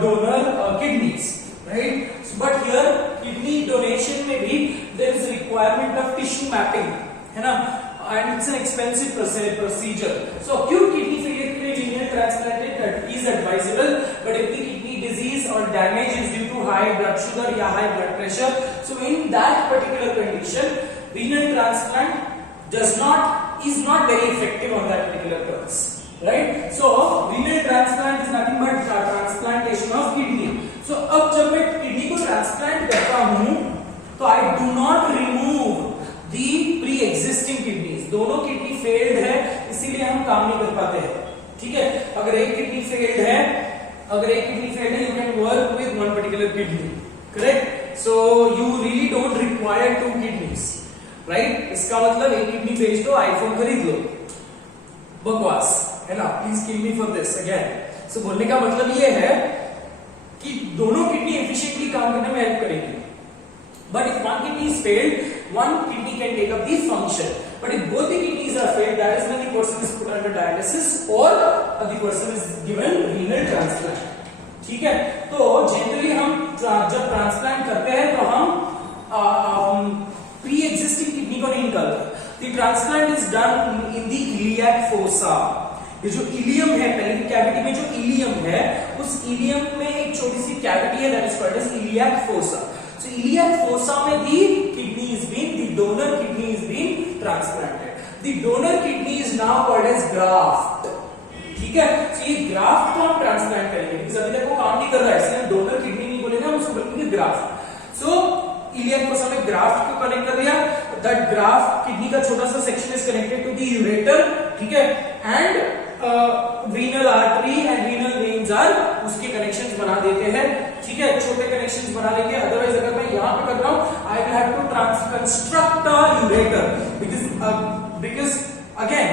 donor kidneys, right. But here kidney donation में भी there is requirement of tissue mapping, है ना, and it's an expensive procedure. So acute kidney failure के लिए renal transplant is advisable, but if the kidney disease or damage is due to high blood sugar या high blood pressure, so in that particular condition, renal transplant is not very effective on that particular case, right? So renal transplant is nothing but transplantation of kidney. So अब जब मैं kidney को transplant करता हूँ, तो I do not remove the pre existing kidneys. दोनों kidney failed है, इसीलिए हम काम नहीं कर पाते हैं, ठीक है। अगर एक किडनी फेल्ड है, you can work with one particular kidney, correct. So you really don't require to kidneys, right. इसका मतलब एक किडनी बेच दो, आईफोन खरीद लो, बकवास है ना। Please kill me for this again. So बोलने का मतलब ये है कि दोनों किडनी एफिशिएंटली काम करने में हेल्प करेगी। But if one kidney is failed, one kidney can take up the function. But if both the kidneys are failed, that is when the person is put under dialysis or the person is given renal transplant. ठीक है। तो जनरली हम जब ट्रांसप्लांट करते हैं तो हम pre existing kidney को नहीं निकालते। The transplant is done in the iliac fossa. ये जो इलियम है, पेल्विक कैविटी में जो इलियम है, उस इलियम में एक छोटी सी कैविटी है, that is called as iliac fossa. So iliac fossa में the donor kidney is being transplanted. The donor kidney is now called as graft. ठीक है। So ये graft को हम transplant करेंगे, because अभी तक वो काम नहीं कर रहा है, इसलिए donor kidney नहीं बोलेंगे, हम उसको बोलेंगे graft. So iliac fossa में graft को कनेक्ट कर दिया, that graft kidney का छोटा सा section is connected to the ureter, ठीक है, and renal artery and renal veins are उसके connections बना देते हैं, ठीक है, छोटे कनेक्शंस बना लेंगे। अदरवाइज अगर मैं यहाँ पे कर रहा हूँ, I will have to construct a ureter, because again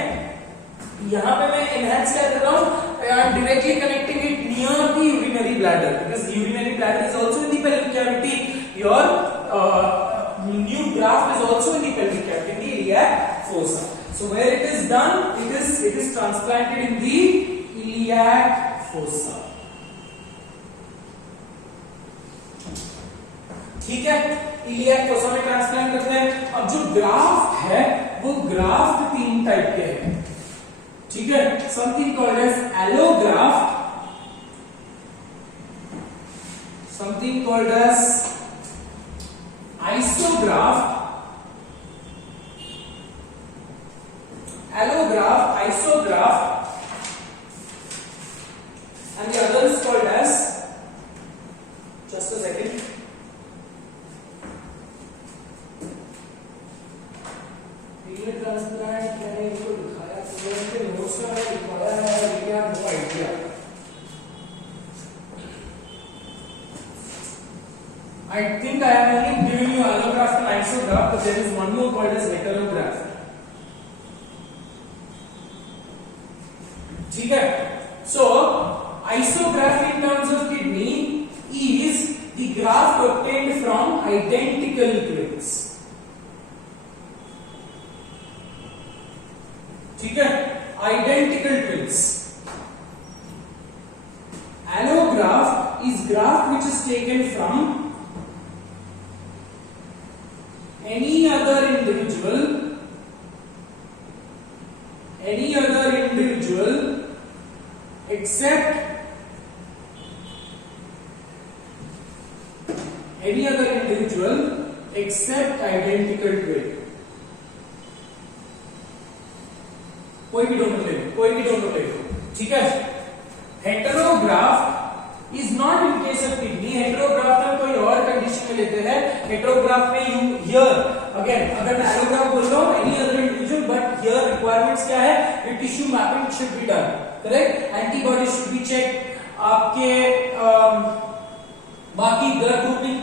यहाँ पे मैं एनहांस क्या कर रहा हूँ, I am directly connecting it near the urinary bladder, because urinary bladder is also in the pelvic cavity, your new graft is also in the pelvic cavity, in the iliac fossa. So where it is done, it is transplanted in the iliac fossa. ठीक है, iliac fossa में ट्रांसप्लांट करते हैं। अब जो ग्राफ्ट है वो ग्राफ्ट तीन टाइप के हैं, ठीक है। Something called as allograft, something called as isograft, allograft, isograft, and the other is called as, just a second, renal transplant मैंने इनको दिखाया, तो नोट्स में मैंने दिखाया है, लेकिन आप no idea. I think I am only giving you allograft and isograft, but there is one more called as heterograft. ठीक है। So isograft in terms of kidney is the graft obtained from identical twins, ठीक है, identical twins. Allograft is graft which is taken from any other individual except identical twin. कोई भी डोनर ले लो, ठीक है। Heterograft is not in case of kidney, heterograft हम कोई और कंडीशन में लेते हैं। हेटेरोग्राफ्ट में यू हियर अगेन, अगर मैं एलोग्राफ्ट बोल रहा हूं any other individual, but here requirements क्या है, tissue mapping should be done, correct, antibody should be check, आपके बाकी blood grouping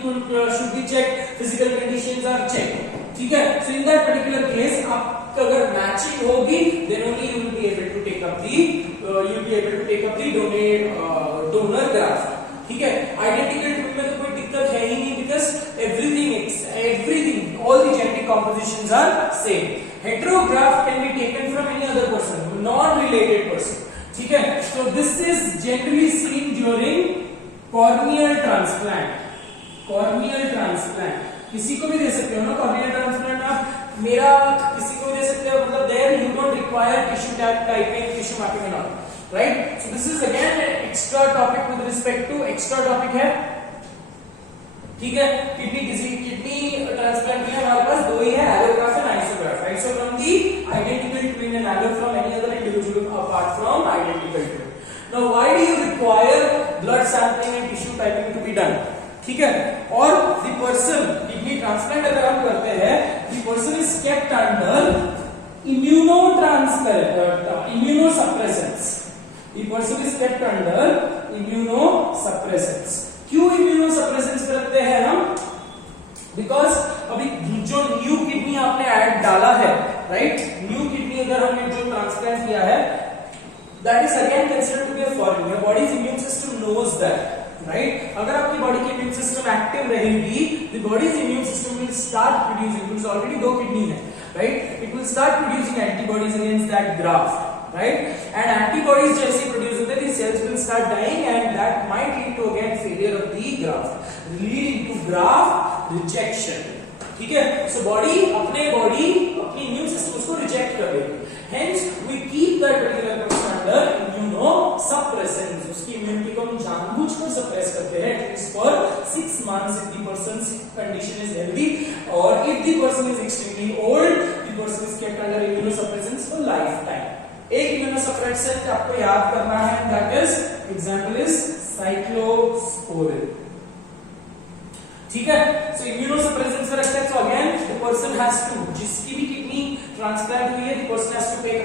should be check, physical conditions are check, ठीक है। So in that particular case आप अगर मैचिंग होगी, then only you will be able to take up the donor graft, ठीक है। Identical twin में तो कोई दिक्कत है ही नहीं, because everything all the genetic compositions are same. Heterograph can be taken from any other non-related person. ठीक है, so this is generally seen during corneal transplant. Corneal transplant किसी को भी दे सकते हो ना corneal transplant, आप मेरा किसी को भी दे सकते हो, मतलब there you don't require tissue typing, tissue mapping and all, right? So this is again an extra topic with respect to extra topic है, ठीक है. किडनी ट्रांसप्लांट में हमारे पास दो ही है, allograft and isograft. Isogram the identical twin and allo from any other individual apart from identical twin. Now why do you require blood sampling and tissue typing to be done? ठीक है. और the person, kidney transplant अगर हम करते हैं, the person is kept under immunosuppressants. The person is kept under immunosuppressants. क्यों immunosuppressants पे रखते हैं हम? बिकॉज अभी जो न्यू किडनी आपने ऐड डाला है, राइट, न्यू किडनी अगर हमने जो ट्रांसप्लांट किया है, that is again considered to be a foreign. Your body's immune system knows that, right. अगर आपकी बॉडी की इम्यून सिस्टम एक्टिव रहेगी, the body's immune system will start producing, because already दो किडनी है, right, it will start producing antibodies against that graft, right, and antibodies जैसे produce होते हैं, the cells will start dying and that might lead to again failure of the graft, leading to graft rejection. ठीक है, so body अपनी immune system उसको reject कर देगी. Hence we keep that particular person under immunosuppressants. उसकी immunity को हम जानबूझकर suppress करते हैं, at least for 6 months if the person's condition is healthy, or if the person is extremely old, the person is kept under immunosuppressants for lifetime. एक immunosuppressant आपको याद करना है, that is example is cyclosporine. ठीक है, सो immunosuppressants पे रखते हैं. So again the person has to, जिसकी भी किडनी ट्रांसप्लांट हुई है, the person has to take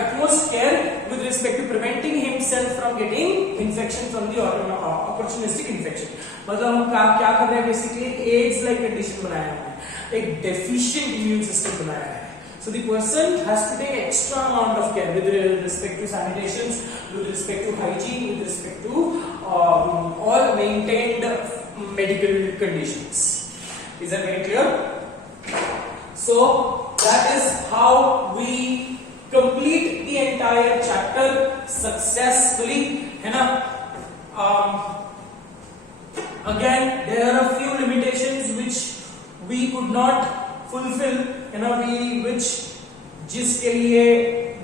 utmost care with respect to preventing himself from getting infection from the opportunistic infection. मतलब हम क्या कर रहे हैं, बेसिकली एक एड्स लाइक कंडीशन बनाया है, एक डेफिशिएंट इम्यून सिस्टम बनाया है. So the person has to take extra amount of care with respect to sanitation, with respect to hygiene, with respect to all maintained medical conditions. Is that very clear? So that is how we complete the entire chapter successfully, है ना? Again, there are a few limitations which we could not fulfill, है ना, which जिसके लिए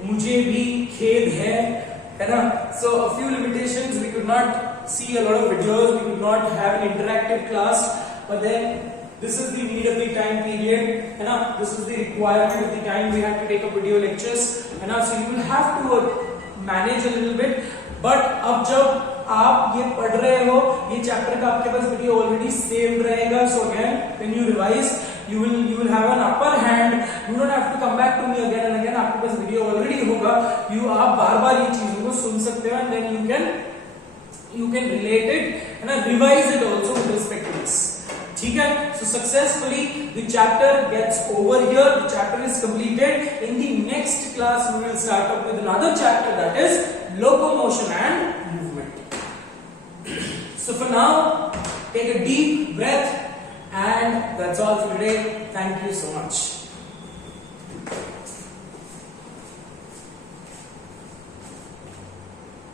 मुझे भी खेद है ना. So a few limitations, we could not see a lot of videos, we could not have an interactive class, but then this is the need of the time period, है ना, this is the requirement of the time we have to take up video lectures, है ना. So you will have to manage a little bit, but अब जब आप ये पढ़ रहे हो, ये चैप्टर का आपके पास वीडियो ऑलरेडी सेव रहेगा. So again when you revise, you will have an upper hand. You don't have to come back to me again and again. आपके पास वीडियो ऑलरेडी होगा. आप बार-बार ये चीजों को सुन सकते हो, and then you can relate it and revise it also with respect to this. ठीक है, so successfully the chapter gets over here. The chapter is completed. In the next class we will start up with another chapter, that is locomotion and movement. So for now, take a deep breath, and that's all for today. Thank you so much.